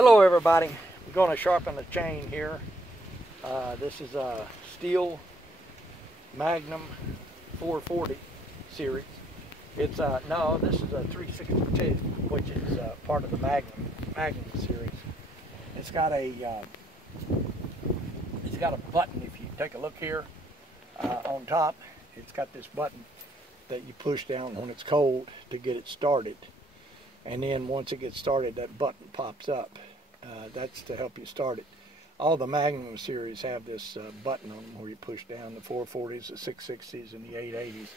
Hello everybody, I'm going to sharpen the chain here. This is a steel Magnum 440 series. It's no, this is a 362, which is part of the Magnum series. It's got a button. If you take a look here on top, it's got this button that you push down when it's cold to get it started. And then once it gets started, that button pops up. That's to help you start it. All the Magnum series have this button on them where you push down the 440s, the 660s, and the 880s.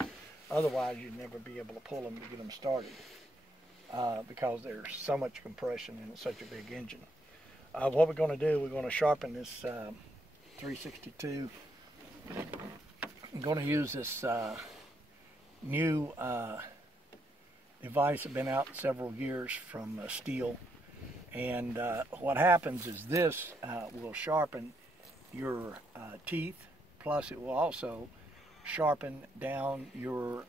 Otherwise, you'd never be able to pull them to get them started because there's so much compression and it's such a big engine. What we're going to do, we're going to sharpen this 362. I'm going to use this new device that's been out several years from steel, and what happens is this will sharpen your teeth, plus it will also sharpen down your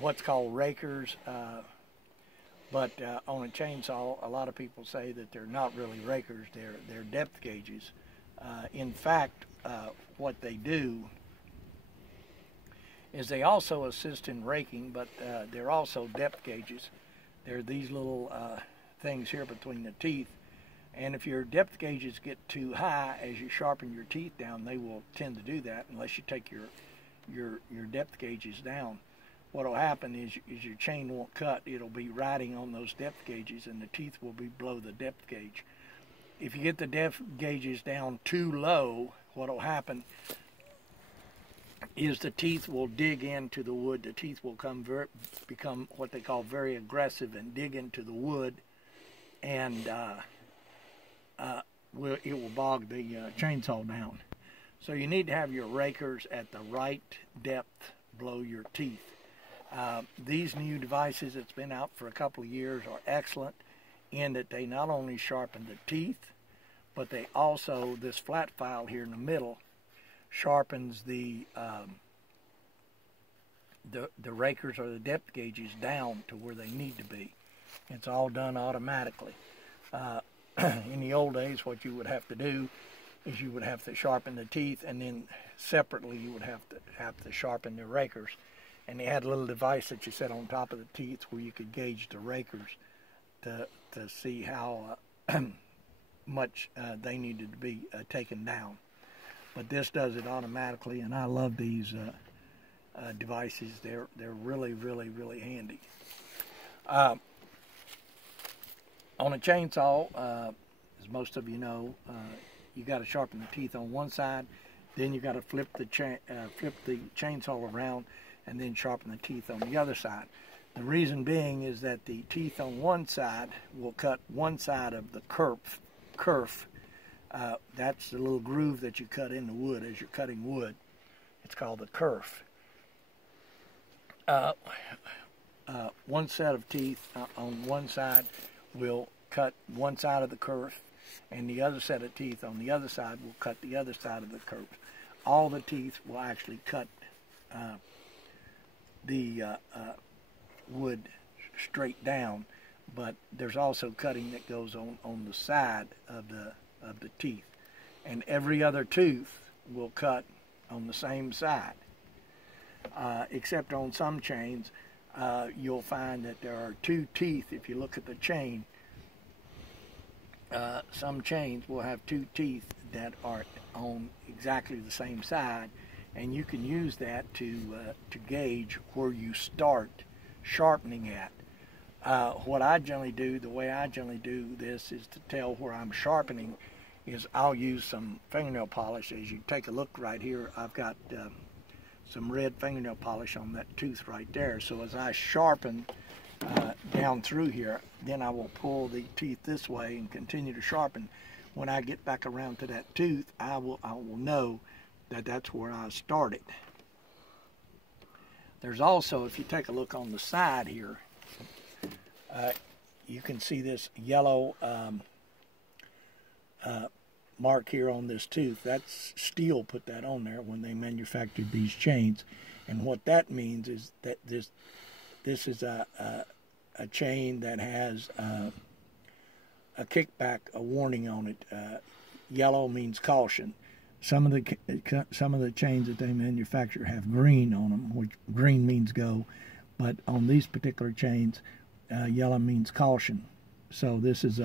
what's called rakers, but on a chainsaw a lot of people say that they're not really rakers, they're depth gauges. In fact, what they do is they also assist in raking, but they're also depth gauges. They're these little things here between the teeth, and if your depth gauges get too high as you sharpen your teeth down, they will tend to do that unless you take your depth gauges down. What will happen is your chain won't cut. It'll be riding on those depth gauges, and the teeth will be below the depth gauge. If you get the depth gauges down too low, what will happen is the teeth will dig into the wood. The teeth will become what they call very aggressive and dig into the wood, and it will bog the chainsaw down. So you need to have your rakers at the right depth below your teeth. These new devices that's been out for a couple of years are excellent in that they not only sharpen the teeth, but they also, this flat file here in the middle, sharpens the rakers or the depth gauges down to where they need to be. It's all done automatically. In the old days, what you would have to do is you would have to sharpen the teeth, and then separately you would have to sharpen the rakers. And they had a little device that you set on top of the teeth where you could gauge the rakers to see how much they needed to be taken down. But this does it automatically, and I love these devices. They're really, really, really handy. On a chainsaw, as most of you know, you got to sharpen the teeth on one side, then you got to flip the chainsaw around, and then sharpen the teeth on the other side. The reason being is that the teeth on one side will cut one side of the kerf. That's the little groove that you cut in the wood as you're cutting wood. It's called the kerf. One set of teeth on one side will cut one side of the kerf, and the other set of teeth on the other side will cut the other side of the kerf. All the teeth will actually cut the wood straight down, but there's also cutting that goes on the side of the teeth, and every other tooth will cut on the same side, except on some chains you'll find that there are two teeth. If you look at the chain, some chains will have two teeth that are on exactly the same side, and you can use that to gauge where you start sharpening at. What I generally do, the way I generally do this is to tell where I'm sharpening is I'll use some fingernail polish. As you take a look right here, I've got some red fingernail polish on that tooth right there. So as I sharpen down through here, then I will pull the teeth this way and continue to sharpen. When I get back around to that tooth, I will know that that's where I started. There's also, if you take a look on the side here, you can see this yellow mark here on this tooth. That's steel put that on there when they manufactured these chains, and what that means is that this is a chain that has a kickback, a warning on it. Yellow means caution. Some of the chains that they manufacture have green on them, which green means go, but on these particular chains, yellow means caution. So this is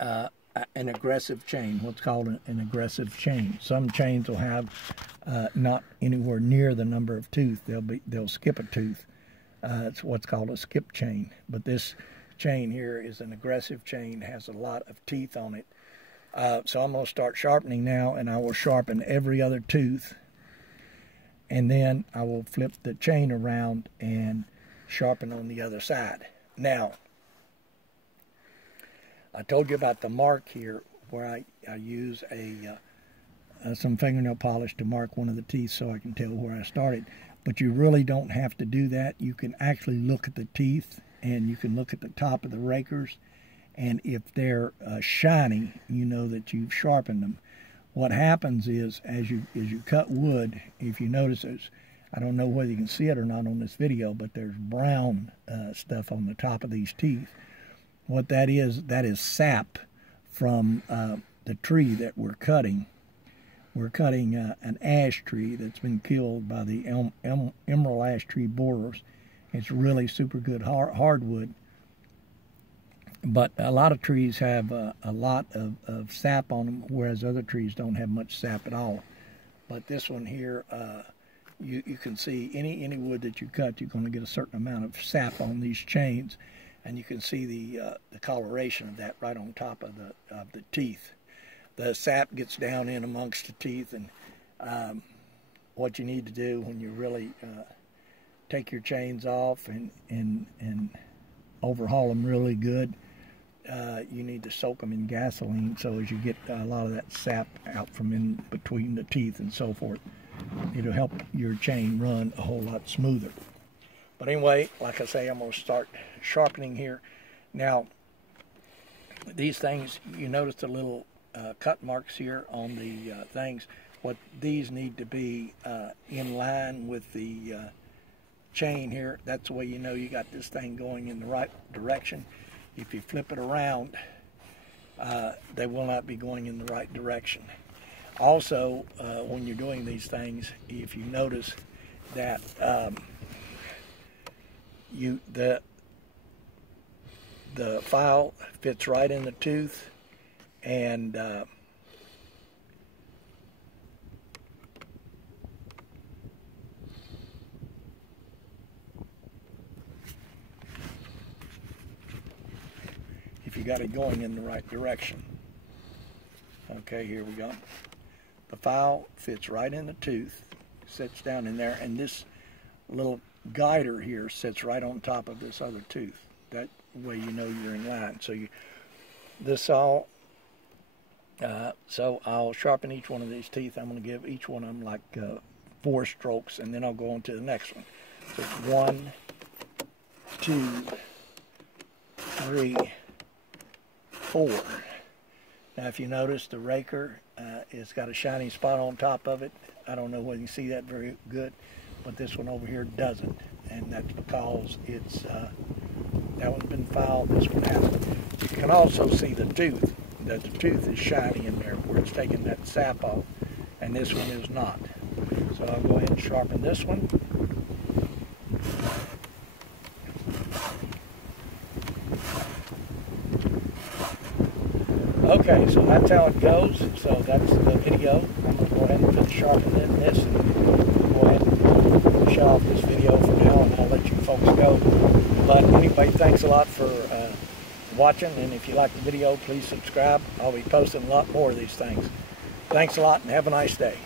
an aggressive chain, what's called an aggressive chain. Some chains will have not anywhere near the number of tooth. They'll skip a tooth. It's what's called a skip chain. But this chain here is an aggressive chain, has a lot of teeth on it. So I'm going to start sharpening now, and I will sharpen every other tooth, and then I will flip the chain around and sharpen on the other side. Now, I told you about the mark here, where I use some fingernail polish to mark one of the teeth so I can tell where I started. But you really don't have to do that. You can actually look at the teeth, and you can look at the top of the rakers, and if they're shiny, you know that you've sharpened them. What happens is, as you cut wood, if you notice, I don't know whether you can see it or not on this video, but there's brown stuff on the top of these teeth. What that is sap from the tree that we're cutting. We're cutting an ash tree that's been killed by the emerald ash tree borers. It's really super good hardwood. But a lot of trees have a lot of sap on them, whereas other trees don't have much sap at all. But this one here, you can see any wood that you cut, you're going to get a certain amount of sap on these chains. And you can see the coloration of that right on top of the teeth. The sap gets down in amongst the teeth, and what you need to do when you really take your chains off and overhaul them really good, you need to soak them in gasoline so as you get a lot of that sap out from in between the teeth and so forth. It'll help your chain run a whole lot smoother. But anyway, like I say, I'm going to start sharpening here. Now, these things, you notice the little cut marks here on the things. What these need to be in line with the chain here. That's the way you know you got this thing going in the right direction. If you flip it around, they will not be going in the right direction. Also, when you're doing these things, if you notice that the file fits right in the tooth, and if you got it going in the right direction. Okay, here we go. The file fits right in the tooth, sits down in there, and this little guider here sits right on top of this other tooth. That way you know you're in line. So I'll sharpen each one of these teeth. I'm going to give each one of them like 4 strokes, and then I'll go on to the next one. So it's 1, 2, 3, 4. Now if you notice, the raker it's got a shiny spot on top of it. I don't know whether you see that very good, but this one over here doesn't, and that's because it's that one's been filed, this one hasn't. You can also see the tooth, that the tooth is shiny in there where it's taking that sap off, and this one is not. So I'll go ahead and sharpen this one. Okay, so that's how it goes. So that's the video. I'm going to go ahead and finish sharpening this, and go ahead and shut off this video for now, and I'll let you folks go. But anyway, thanks a lot for watching, and if you like the video, please subscribe. I'll be posting a lot more of these things. Thanks a lot, and have a nice day.